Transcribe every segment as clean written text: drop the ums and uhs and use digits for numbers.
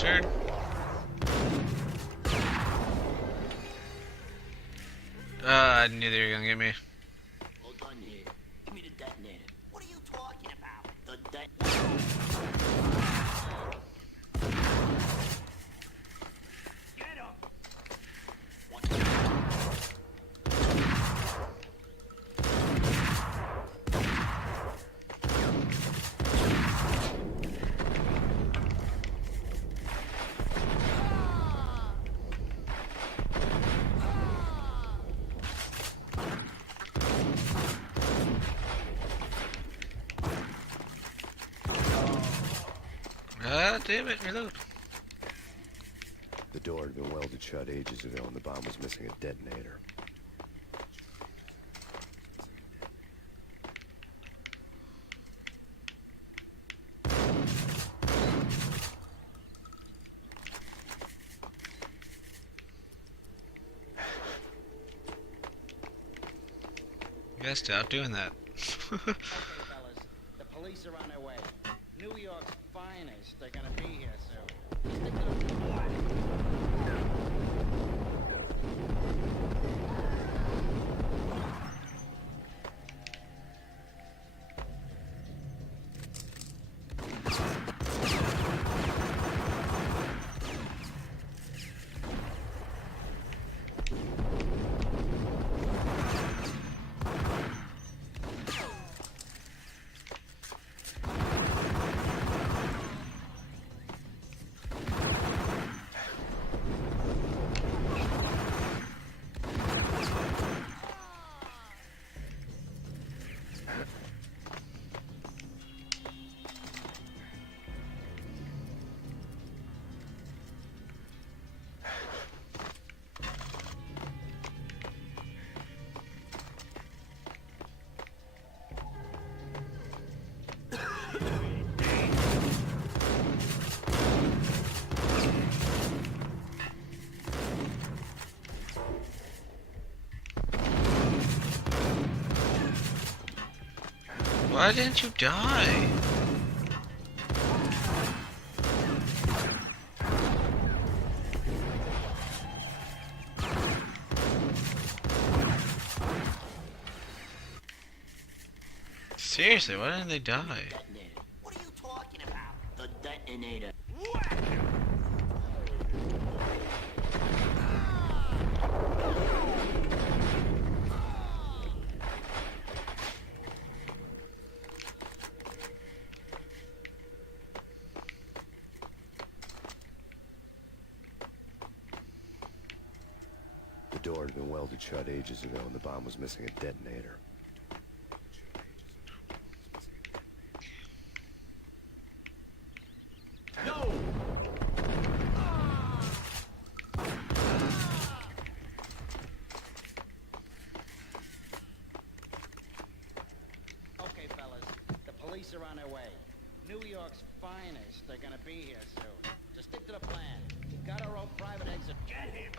bastard. I knew they were gonna get me. Hold on here. Give me the detonator. What are you talking about? The detonator. Get him! What? Ah, damn it, reload. The door had been welded shut ages ago and the bomb was missing a detonator. You guys stop doing that. Okay, fellas, the police are on their way. New York's finest, they're gonna be here soon. Stick to the Why didn't you die? Seriously, why didn't they die? Detonator. What are you talking about? The detonator. The door had been welded shut ages ago and the bomb was missing a detonator. Okay, fellas, the police are on their way. New York's finest, they're gonna be here soon. Just stick to the plan. We've got our own private exit. Get him!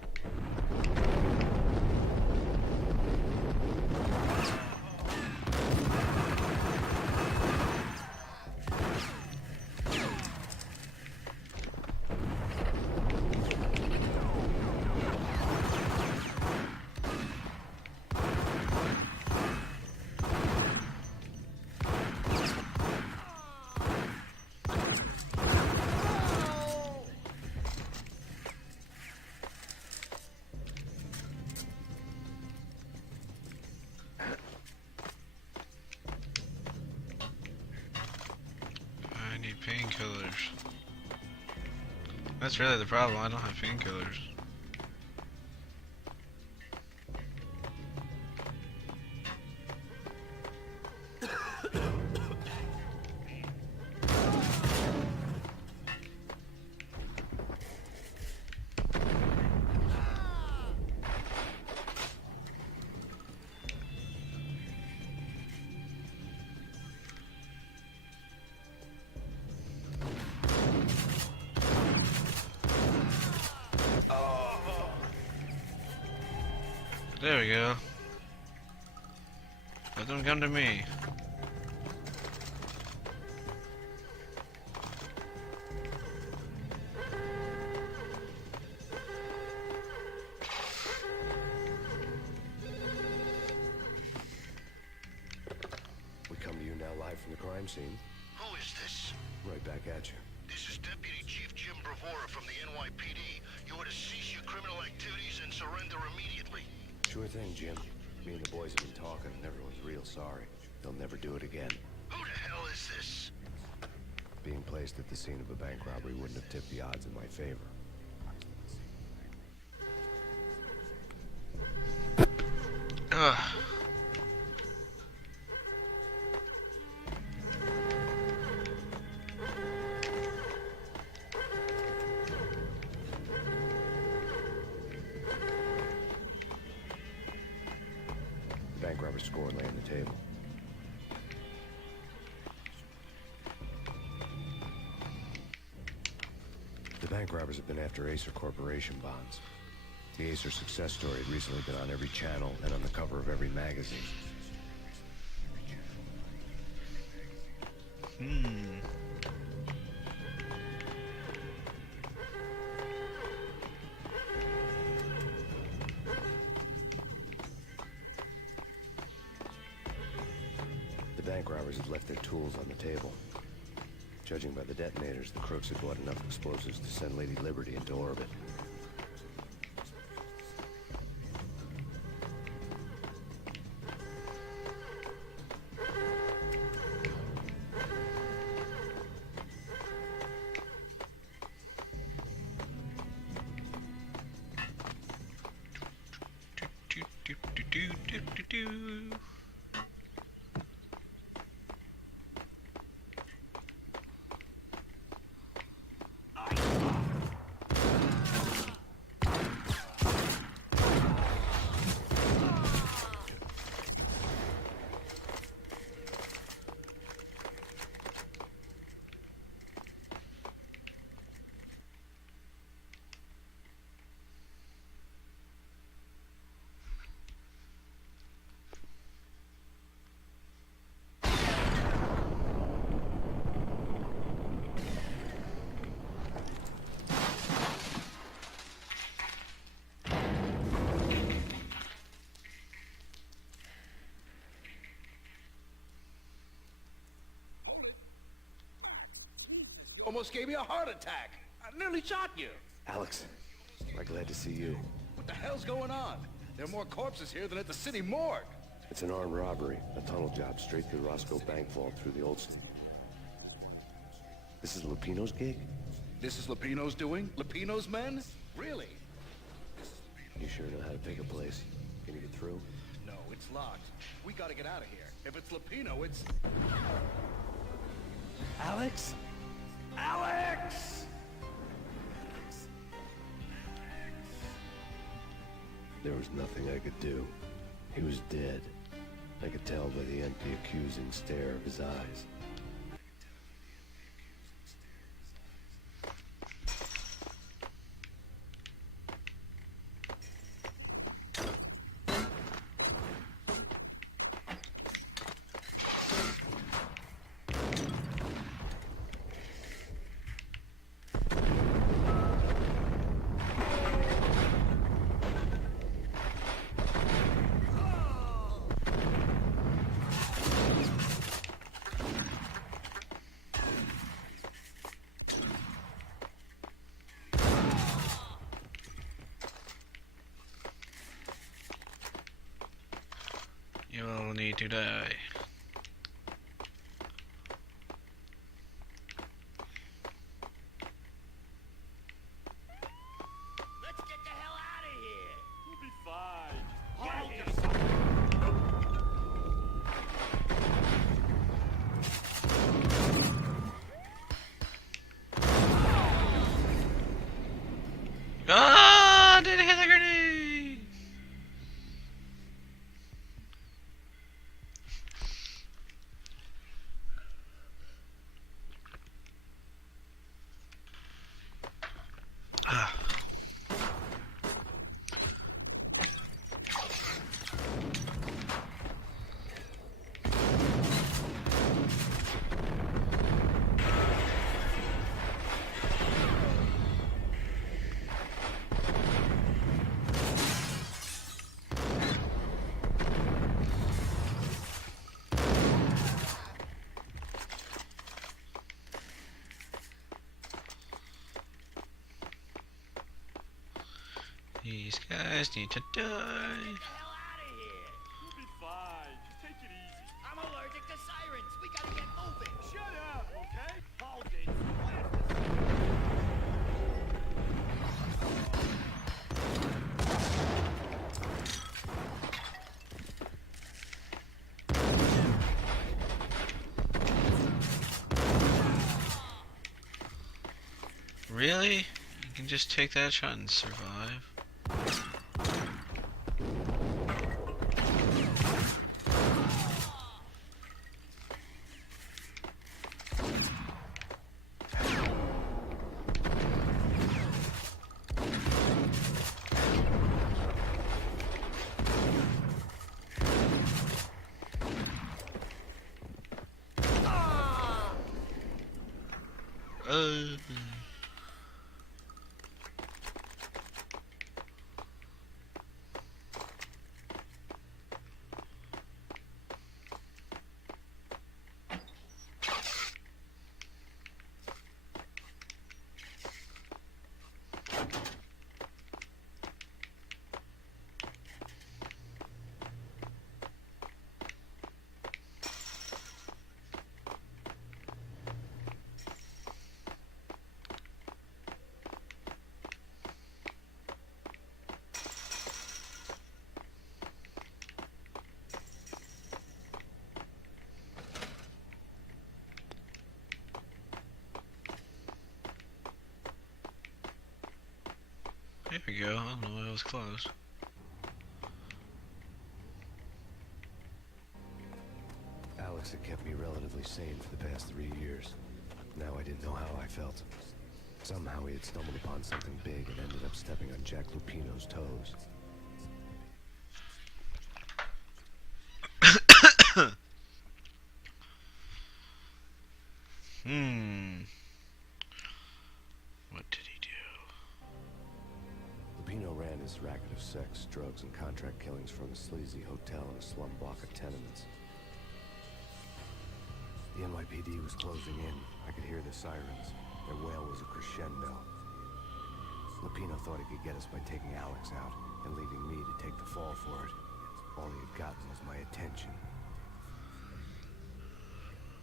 I need painkillers. That's really the problem, I don't have painkillers. There we go. Let them come to me. crime scene. Who is this? Right back at you. This is Deputy Chief Jim Bravura from the NYPD. You are to cease your criminal activities and surrender immediately. Sure thing, Jim. Me and the boys have been talking, and everyone's real sorry. They'll never do it again. Who the hell is this? Being placed at the scene of a bank robbery wouldn't have tipped the odds in my favor. Ugh. The bank robber's score lay on the table. The bank robbers have been after Acer Corporation bonds. The Acer success story had recently been on every channel and on the cover of every magazine. The bank robbers had left their tools on the table. Judging by the detonators, the crooks had bought enough explosives to send Lady Liberty into orbit. Do. Almost gave me a heart attack. I nearly shot you. Alex, am I glad to see you. What the hell's going on? There are more corpses here than at the city morgue. It's an armed robbery, a tunnel job straight through Roscoe Bank Vault through the old... This is Lupino's gig? This is Lupino's doing? Lupino's men? Really? You sure know how to pick a place. Can you get through? No, it's locked. We gotta get out of here. If it's Lupino, it's... Alex? Alex! There was nothing I could do. He was dead. I could tell by the empty, accusing stare of his eyes. You will need to die. Let's get the hell out of here. We'll be fine. Hold Get yourself. Ah! Didn't hit the grenade! Ah. These guys need to die. Get the hell out of here! You'll be fine. Just take it easy. I'm allergic to sirens. We gotta get moving. Shut up, okay? Hold it. Blast the Really? You can just take that shot and survive? Uh... There we go. I don't know why it was closed. Alex had kept me relatively sane for the past 3 years. Now I didn't know how I felt. Somehow he had stumbled upon something big and ended up stepping on Jack Lupino's toes. What did he do? Lupino ran his racket of sex, drugs, and contract killings from a sleazy hotel in a slum block of tenements. The NYPD was closing in. I could hear the sirens. Their wail was a crescendo. Lupino thought he could get us by taking Alex out and leaving me to take the fall for it. All he had gotten was my attention.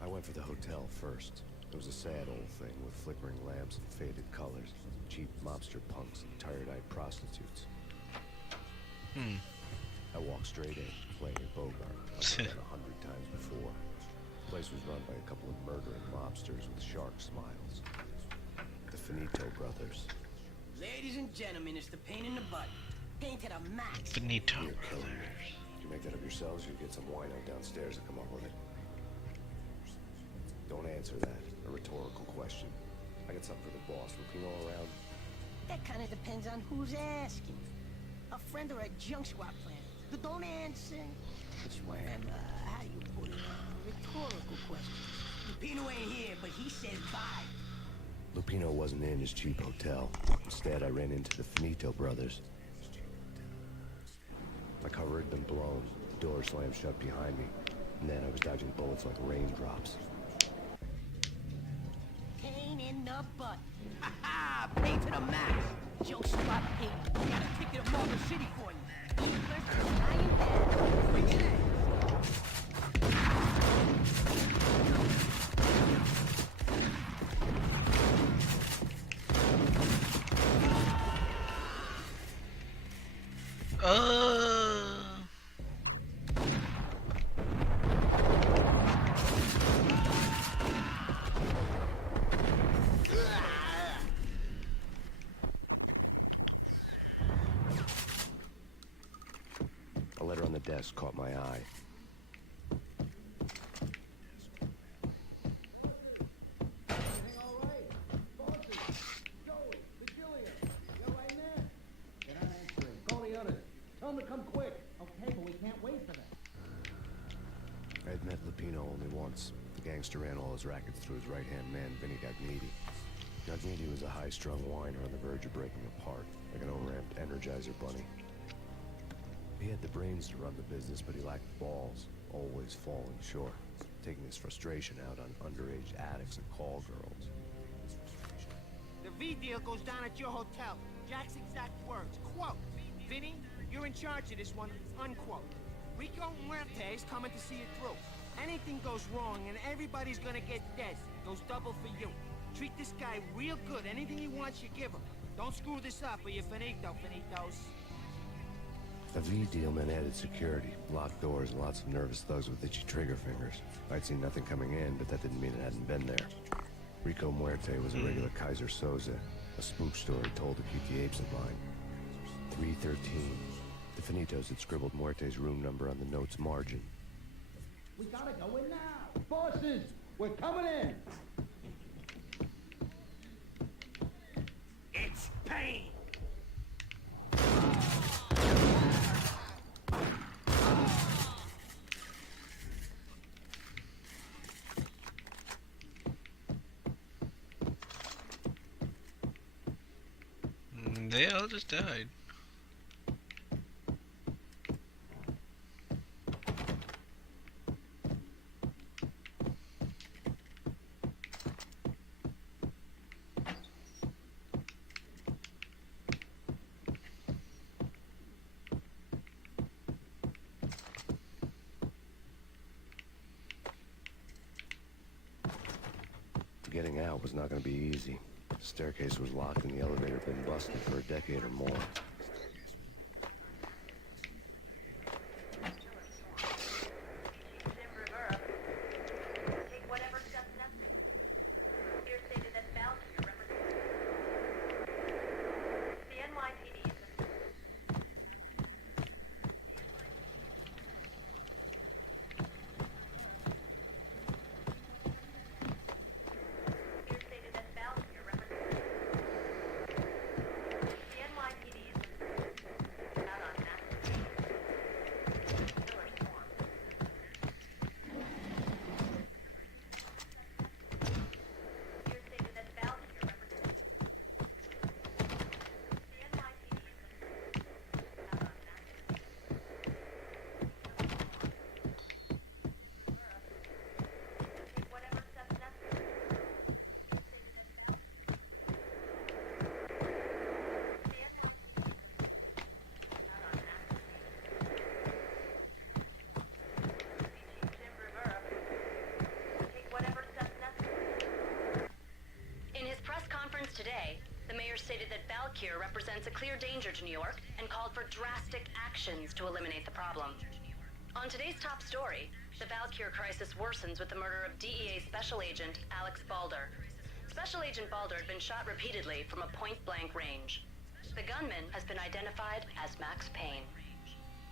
I went for the hotel first. It was a sad old thing with flickering lamps and faded colors, cheap mobster punks and tired-eyed prostitutes. I walked straight in, playing a Bogart, like I'd done 100 times before. The place was run by a couple of murdering mobsters with shark smiles. The Finito brothers. Ladies and gentlemen, it's the pain in the butt. Pain to the max. Finito You're killing me. brothers. Did you make that up yourselves, or you get some wino downstairs to come up with it? Don't answer that. A rhetorical question. I got something for the boss. Lupino around? That kind of depends on who's asking. A friend or a junk swap plan. Don't answer. It's one of them, how do you put it, rhetorical questions. Lupino ain't here, but he says bye. Lupino wasn't in his cheap hotel. Instead, I ran into the Finito brothers. My cover had been blown. The door slammed shut behind me. And then I was dodging bullets like raindrops. Pain in the butt. Ha ha! Pain to the max. Junk swap pain. Got a ticket to Marble City for you. Eat first, lying down. Bring it in. A letter on the desk caught my eye. I had met Lupino only once. The gangster ran all his rackets through his right-hand man, Vinny Gagniti. Gagniti was a high-strung whiner on the verge of breaking apart, like an overamped Energizer bunny. He had the brains to run the business, but he lacked balls, always falling short, taking his frustration out on underage addicts and call girls. The VD deal goes down at your hotel. Jack's exact words, quote, Vinny, you're in charge of this one, unquote. Rico Muerte's coming to see it through. Anything goes wrong and everybody's gonna get dead. Goes double for you. Treat this guy real good. Anything he wants, you give him. Don't screw this up or you're finito, finitos. The V deal meant added security, locked doors, and lots of nervous thugs with itchy trigger fingers. I'd seen nothing coming in, but that didn't mean it hadn't been there. Rico Muerte was a regular Kaiser Soze, a spook story told to keep the apes in line. 313. The Finitos had scribbled Muerte's room number on the note's margin. We gotta go in now. Bosses, we're coming in. It's pain! They all just died. Getting out was not going to be easy. The staircase was locked and the elevator had been busted for a decade or more. Today, the mayor stated that Valkyr represents a clear danger to New York and called for drastic actions to eliminate the problem. On today's top story, the Valkyr crisis worsens with the murder of DEA Special Agent Alex Balder. Special Agent Balder had been shot repeatedly from a point-blank range. The gunman has been identified as Max Payne.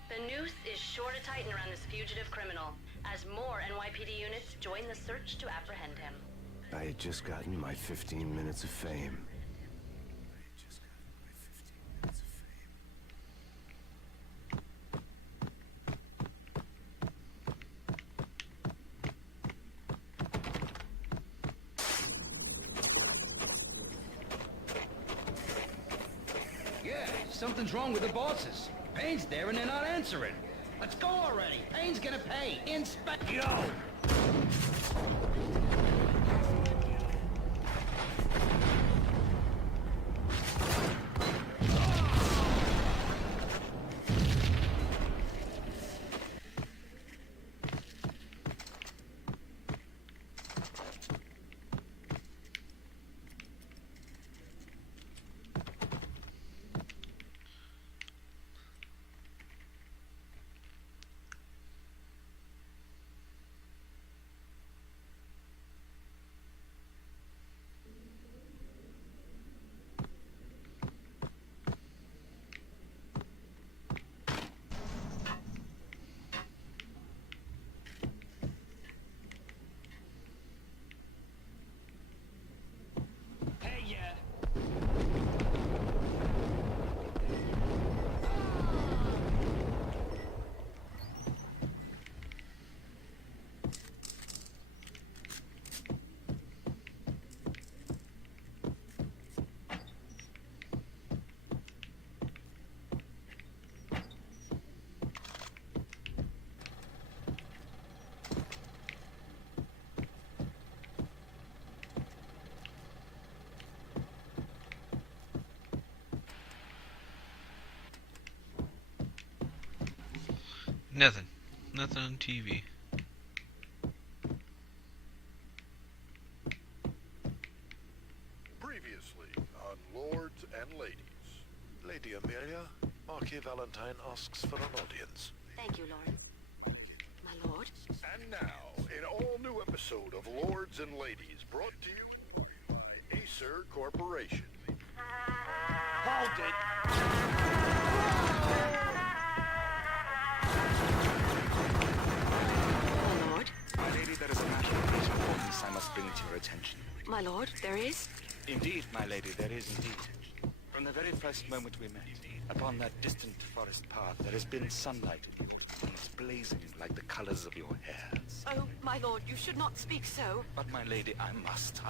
The noose is sure to tighten around this fugitive criminal as more NYPD units join the search to apprehend him. I had just gotten my 15 minutes of fame. Yeah, something's wrong with the bosses. Payne's there and they're not answering. Let's go already. Payne's gonna pay. Inspect. Yo! Nothing. Nothing on TV. Previously on Lords and Ladies. Lady Amelia, Marquis Valentine asks for an audience. Thank you, Lord. My lord? And now, an all-new episode of Lords and Ladies, brought to you by Acer Corporation. Hold it! My lord? My lady, there is a matter of great importance I must bring to your attention. My lord, there is? Indeed, my lady, there is indeed. From the very first moment we met, upon that distant forest path, there has been sunlight, and it's blazing like the colors of your hair. Oh, my lord, you should not speak so. But my lady, I must.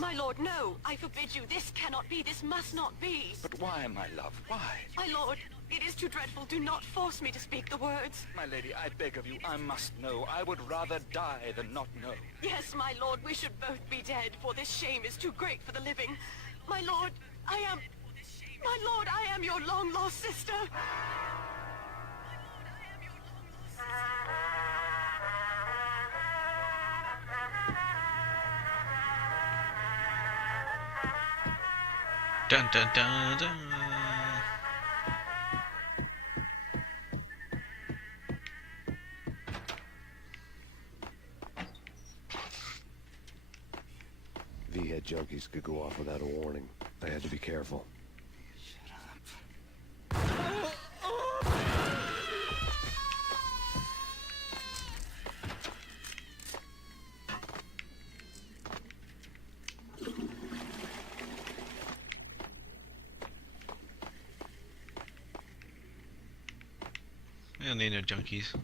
My lord, no! I forbid you. This cannot be. This must not be. But why, my love, why? My lord, it is too dreadful. Do not force me to speak the words. My lady, I beg of you, I must know. I would rather die than not know. Yes, my lord, we should both be dead, for this shame is too great for the living. My lord, I am... My lord, I am your long-lost sister. Dun dun dun dun. V-head junkies could go off without a warning. I had to be careful. We don't need no junkies.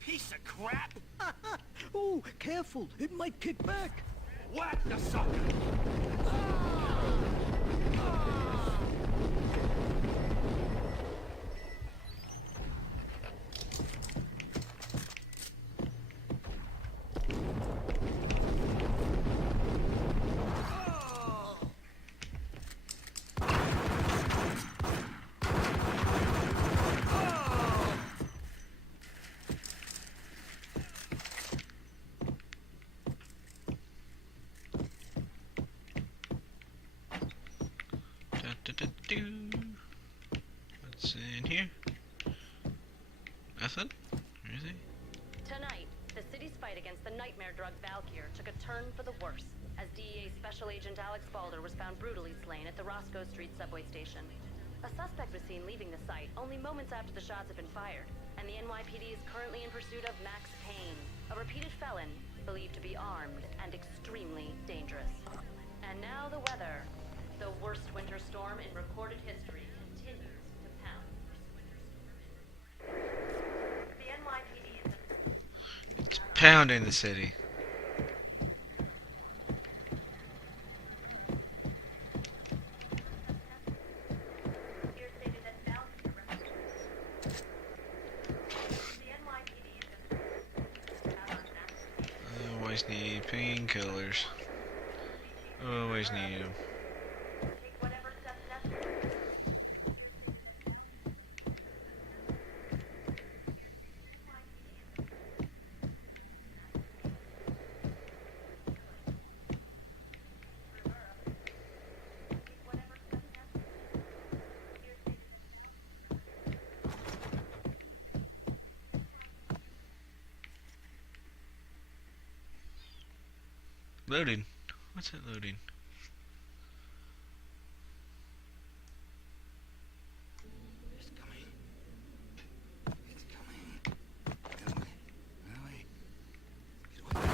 Piece of crap! Ooh, careful. It might kick back. Whack the sucker! What's in here? Nothing? Really? Tonight, the city's fight against the nightmare drug Valkyr took a turn for the worse, as DEA Special Agent Alex Balder was found brutally slain at the Roscoe Street subway station. A suspect was seen leaving the site only moments after the shots had been fired, and the NYPD is currently in pursuit of Max Payne, a repeated felon believed to be armed and extremely dangerous. And now the weather. The worst winter storm in recorded history continues to pound. The NYPD is... It's pounding the city. Here stated that Valkyr represents... The NYPD is... Always need painkillers. Always need them. Take whatever steps necessary. Loading. What's it loading? It's coming. It's coming. Get away. Get away.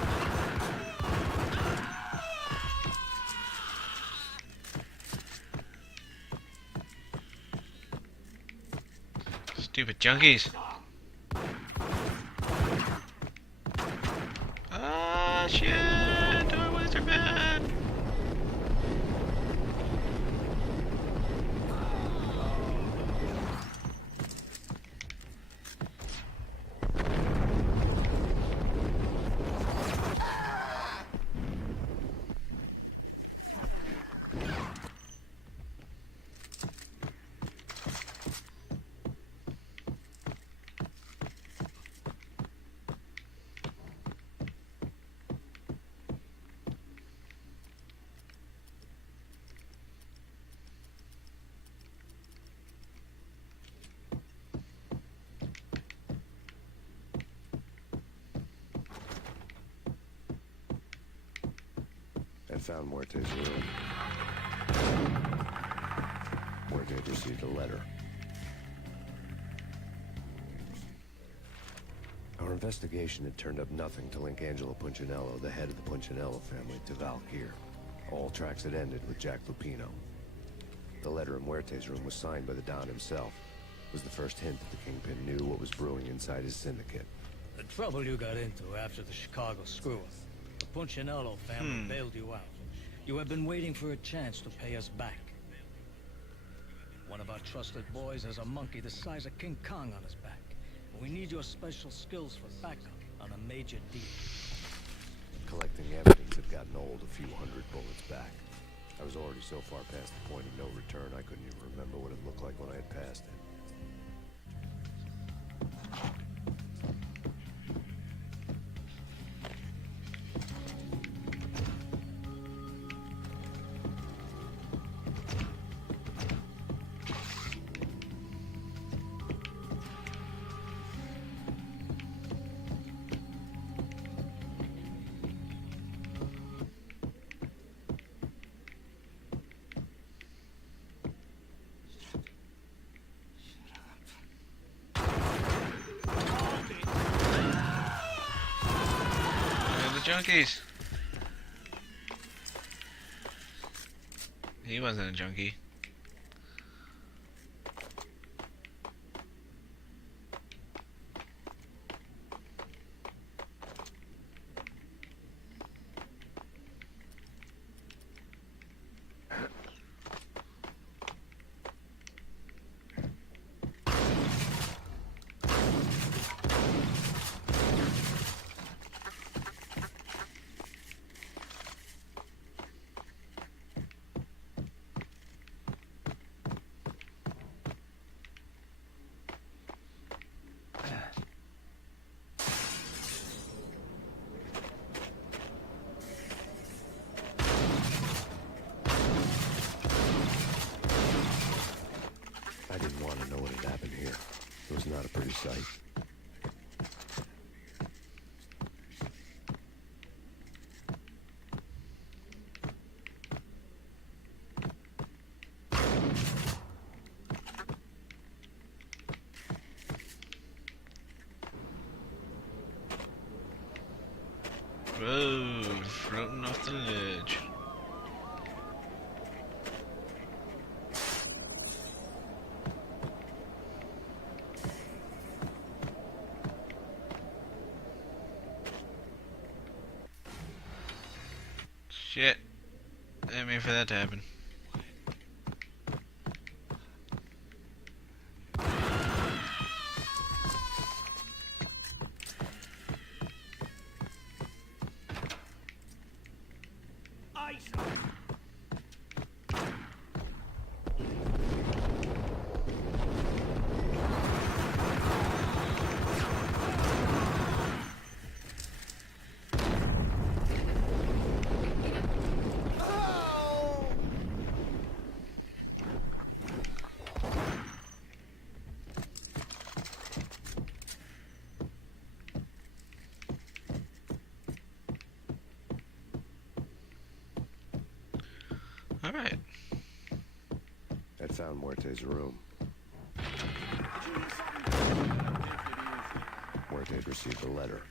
Stupid junkies. Ah, shit! Our wizard man! I found Muerte's room. Muerte had received a letter. Our investigation had turned up nothing to link Angelo Punchinello, the head of the Punchinello family, to Valkyr. All tracks had ended with Jack Lupino. The letter in Muerte's room was signed by the Don himself. It was the first hint that the Kingpin knew what was brewing inside his syndicate. The trouble you got into after the Chicago screw-up. The Punchinello family bailed you out. You have been waiting for a chance to pay us back. One of our trusted boys has a monkey the size of King Kong on his back. We need your special skills for backup on a major deal. Collecting evidence had gotten old, a few hundred bullets back. I was already so far past the point of no return, I couldn't even remember what it looked like when I had passed it. Junkies. He wasn't a junkie. I didn't want to know what had happened here. It was not a pretty sight. Whoa, floating off the ledge. Shit. Didn't mean for that to happen. Alright. I found Muerte's room. Muerte had received a letter.